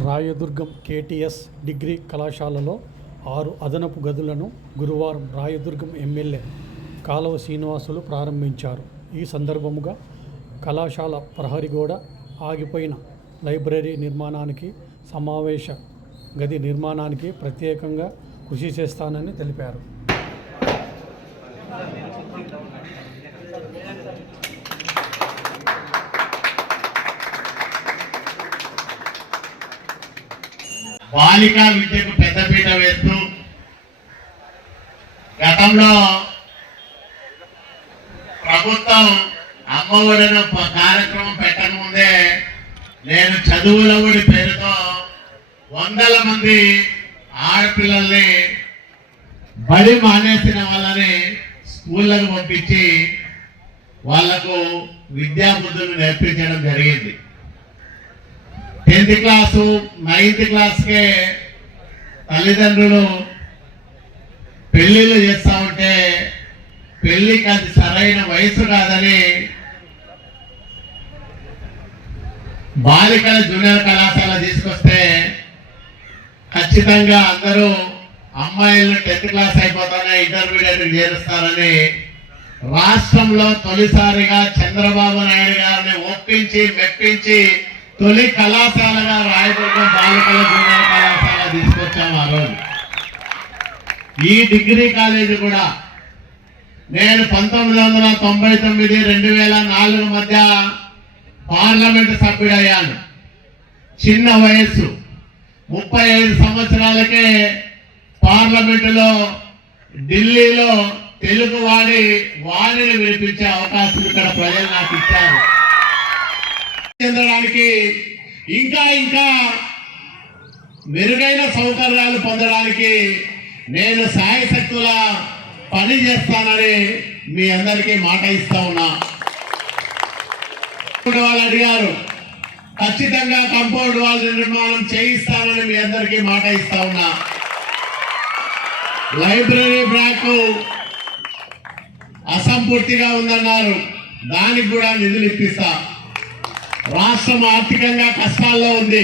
Rayadurgam KTS degree కళాశాలలో 6 అదనపు గదులను గురువారం రాయదుర్గం ఎమ్మెల్యే కాలువ శ్రీనివాసులు ప్రారంభించారు. ఈ సందర్భముగా కళాశాల ప్రహరీ గోడ, ఆగిపోయిన లైబ్రరీ నిర్మాణానికి, సమావేశ గది నిర్మాణానికి ప్రత్యేకంగా కృషి చేస్తానని తెలిపారు. బాలికా విద్యకు పెద్దపీట వేస్తూ గతంలో ప్రభుత్వం అమ్మఒడిని కార్యక్రమం పెట్టకముందే నేను చదువుల ఒడి పేరుతో వందల మంది ఆడపిల్లల్ని బడి మానేసిన వాళ్ళని స్కూళ్ళకు పంపించి వాళ్లకు విద్యా బుద్ధులు నేర్పించడం జరిగింది. 10th క్లాసు 9th క్లాస్కే తల్లిదండ్రులు పెళ్లిళ్ళు చేస్తా ఉంటే పెళ్లికి అది సరైన వయసు కాదని బాలికల జూనియర్ కళాశాల తీసుకొస్తే ఖచ్చితంగా అందరూ అమ్మాయిలు 10th క్లాస్ అయిపోతానే ఇంటర్మీడియట్ చేరుస్తారని రాష్ట్రంలో తొలిసారిగా చంద్రబాబు నాయుడు గారిని ఒప్పించి మెప్పించి తొలి కళాశాలగా రాయదుర్గం బాలికల జూనియర్ కళాశాల తీసుకొచ్చాము. ఆ రోజు ఈ డిగ్రీ కాలేజీ కూడా నేను 1999 2004 మధ్య పార్లమెంటు సభ్యుడయ్యాను. చిన్న వయస్సు 35 సంవత్సరాలకే పార్లమెంటులో ఢిల్లీలో తెలుగు వాణిని వినిపించే అవకాశం ఇక్కడ ప్రజలు నాకు ఇచ్చారు. చెందడానికి ఇంకా మెరుగైన సౌకర్యాలు పొందడానికి నేను శాయశక్తుల పని చేస్తానని మీ అందరికీ మాట ఇస్తా ఉన్నా. వాళ్ళు అడిగారు, ఖచ్చితంగా కాంపౌండ్ వాల్ నిర్మాణం చేయిస్తానని మీ అందరికీ మాట ఇస్తా ఉన్నా. లైబ్రరీ బ్లాక్ అసంపూర్తిగా ఉందన్నారు, దానికి కూడా నిధులు ఇప్పిస్తా. రాష్ట్రం ఆర్థికంగా కష్టాల్లో ఉంది.